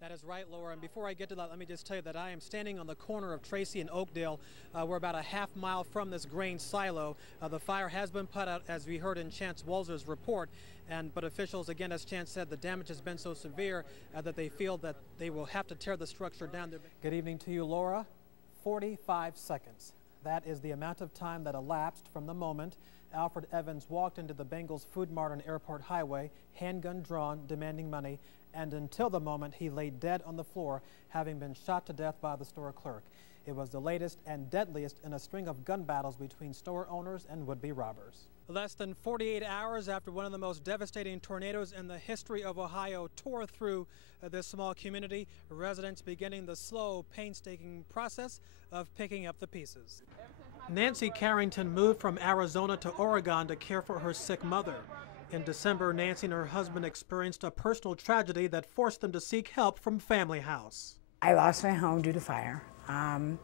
That is right, Laura. And before I get to that, let me just tell you that I am standing on the corner of Tracy and Oakdale. We're about a half mile from this grain silo. The fire has been put out, as we heard in Chance Walzer's report. But officials, again, as Chance said, the damage has been so severe that they feel that they will have to tear the structure down. Good evening to you, Laura. 45 seconds. That is the amount of time that elapsed from the moment Alfred Evans walked into the Bengals Food Mart on Airport Highway, handgun drawn, demanding money, and until the moment he lay dead on the floor, having been shot to death by the store clerk. It was the latest and deadliest in a string of gun battles between store owners and would-be robbers. Less than 48 hours after one of the most devastating tornadoes in the history of Ohio tore through this small community, residents beginning the slow, painstaking process of picking up the pieces. Nancy Carrington moved from Arizona to Oregon to care for her sick mother. In December, Nancy and her husband experienced a personal tragedy that forced them to seek help from Family House. I lost my home due to fire, and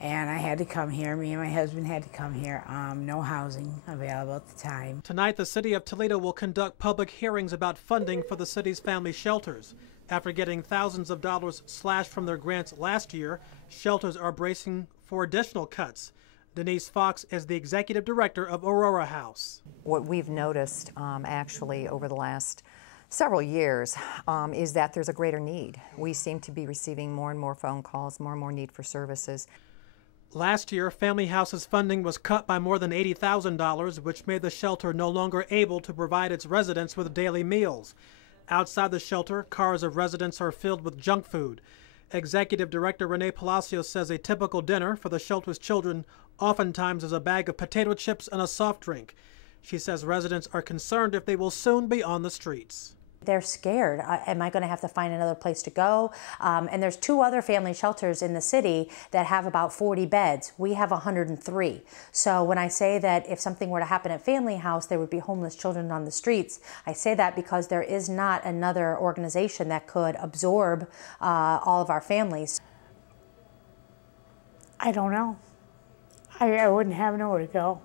I had to come here. Me and my husband had to come here. No housing available at the time. Tonight, the city of Toledo will conduct public hearings about funding for the city's family shelters. After getting thousands of dollars slashed from their grants last year, shelters are bracing for additional cuts. Denise Fox is the executive director of Aurora House. What we've noticed actually over the last several years is that there's a greater need. We seem to be receiving more and more phone calls, more and more need for services. Last year, Family House's funding was cut by more than $80,000, which made the shelter no longer able to provide its residents with daily meals. Outside the shelter, cars of residents are filled with junk food. Executive Director Renee Palacios says a typical dinner for the shelter's children oftentimes is a bag of potato chips and a soft drink. She says residents are concerned if they will soon be on the streets. They're scared. Am I going to have to find another place to go? And there's 2 other family shelters in the city that have about 40 beds. We have 103. So when I say that if something were to happen at Family House, there would be homeless children on the streets, I say that because there is not another organization that could absorb all of our families. I don't know. I wouldn't have nowhere to go.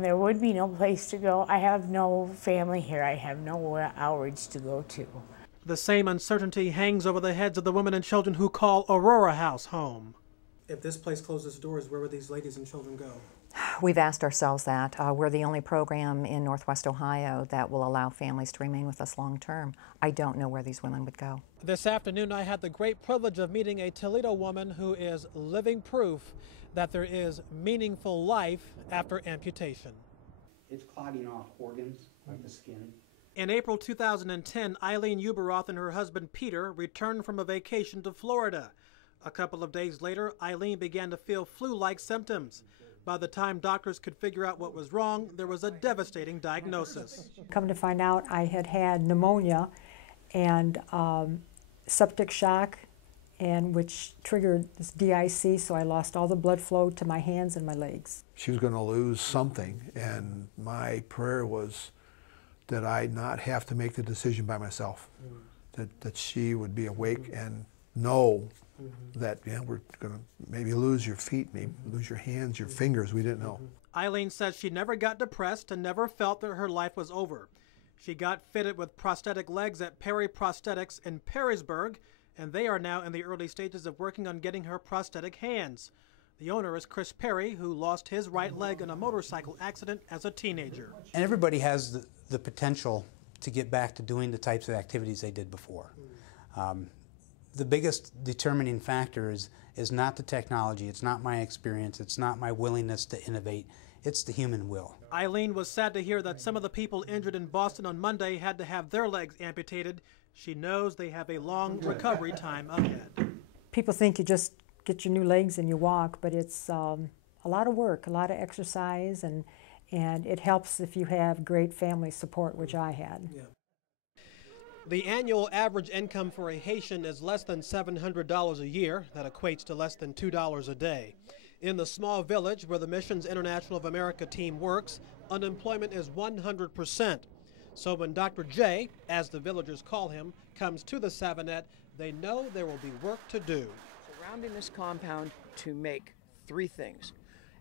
There would be no place to go. I have no family here. I have no outreach to go to. The same uncertainty hangs over the heads of the women and children who call Aurora House home. If this place closes doors, where would these ladies and children go? We've asked ourselves that. We're the only program in Northwest Ohio that will allow families to remain with us long term. I don't know where these women would go. This afternoon, I had the great privilege of meeting a Toledo woman who is living proof that there is meaningful life after amputation. It's clogging off organs like the skin. In April 2010, Eileen Uberoth and her husband Peter returned from a vacation to Florida. A couple of days later, Eileen began to feel flu-like symptoms. By the time doctors could figure out what was wrong, there was a devastating diagnosis. Come to find out, I had pneumonia and septic shock, and which triggered this DIC, so I lost all the blood flow to my hands and my legs. She was going to lose something, and my prayer was that I not have to make the decision by myself, that she would be awake and know that we're going to maybe lose your feet, maybe lose your hands, your fingers, we didn't know. Eileen says she never got depressed and never felt that her life was over. She got fitted with prosthetic legs at Perry Prosthetics in Perrysburg, and they are now in the early stages of working on getting her prosthetic hands. The owner is Chris Perry, who lost his right leg in a motorcycle accident as a teenager. And everybody has the potential to get back to doing the types of activities they did before. The biggest determining factor is not the technology, it's not my experience, it's not my willingness to innovate, it's the human will. Eileen was sad to hear that some of the people injured in Boston on Monday had to have their legs amputated. She knows they have a long recovery time ahead. People think you just get your new legs and you walk, but it's a lot of work, a lot of exercise, and it helps if you have great family support, which I had. Yeah. The annual average income for a Haitian is less than $700 a year. That equates to less than $2 a day. In the small village where the Missions International of America team works, unemployment is 100%. So when Dr. J, as the villagers call him, comes to the Savonette, they know there will be work to do. Surrounding this compound to make 3 things: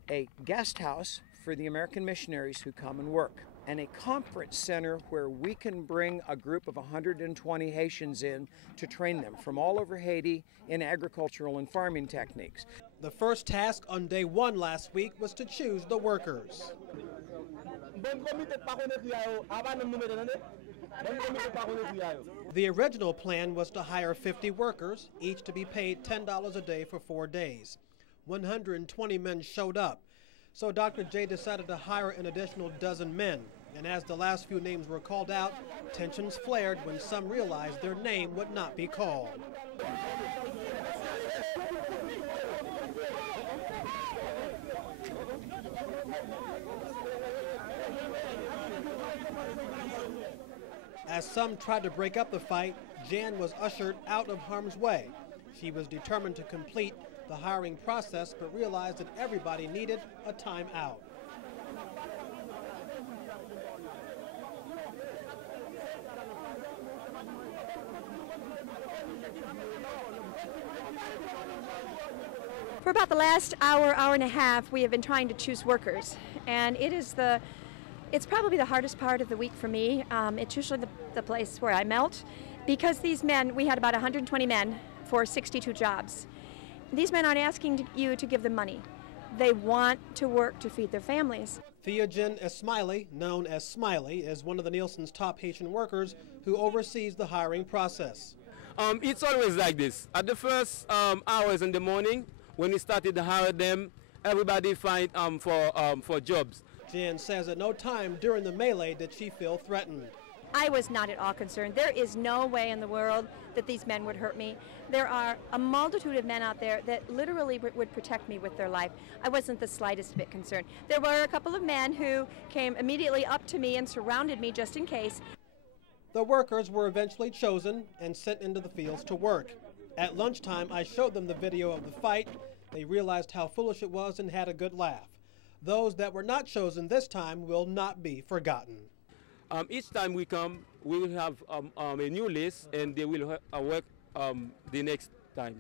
a guest house for the American missionaries who come and work, and a conference center where we can bring a group of 120 Haitians in to train them from all over Haiti in agricultural and farming techniques. The first task on day one last week was to choose the workers. The original plan was to hire 50 workers, each to be paid $10 a day for 4 days. 120 men showed up, so Dr. J decided to hire an additional dozen men. And as the last few names were called out, tensions flared when some realized their name would not be called. As some tried to break up the fight, Jan was ushered out of harm's way. She was determined to complete the hiring process, but realized that everybody needed a time out. For about the last hour, hour and a half, we have been trying to choose workers, and it's probably the hardest part of the week for me. It's usually the place where I melt, because these men, we had about 120 men for 62 jobs. These men aren't asking you to give them money. They want to work to feed their families. Theogen Esmiley, known as Smiley, is one of the Nielsen's top Haitian workers who oversees the hiring process. It's always like this. At the first hours in the morning, when we started to hire them, everybody fight for jobs. Jan says at no time during the melee did she feel threatened. I was not at all concerned. There is no way in the world that these men would hurt me. There are a multitude of men out there that literally would protect me with their life. I wasn't the slightest bit concerned. There were a couple of men who came immediately up to me and surrounded me just in case. The workers were eventually chosen and sent into the fields to work. At lunchtime, I showed them the video of the fight. They realized how foolish it was and had a good laugh. Those that were not chosen this time will not be forgotten. Each time we come, we will have a new list, and they will work the next time.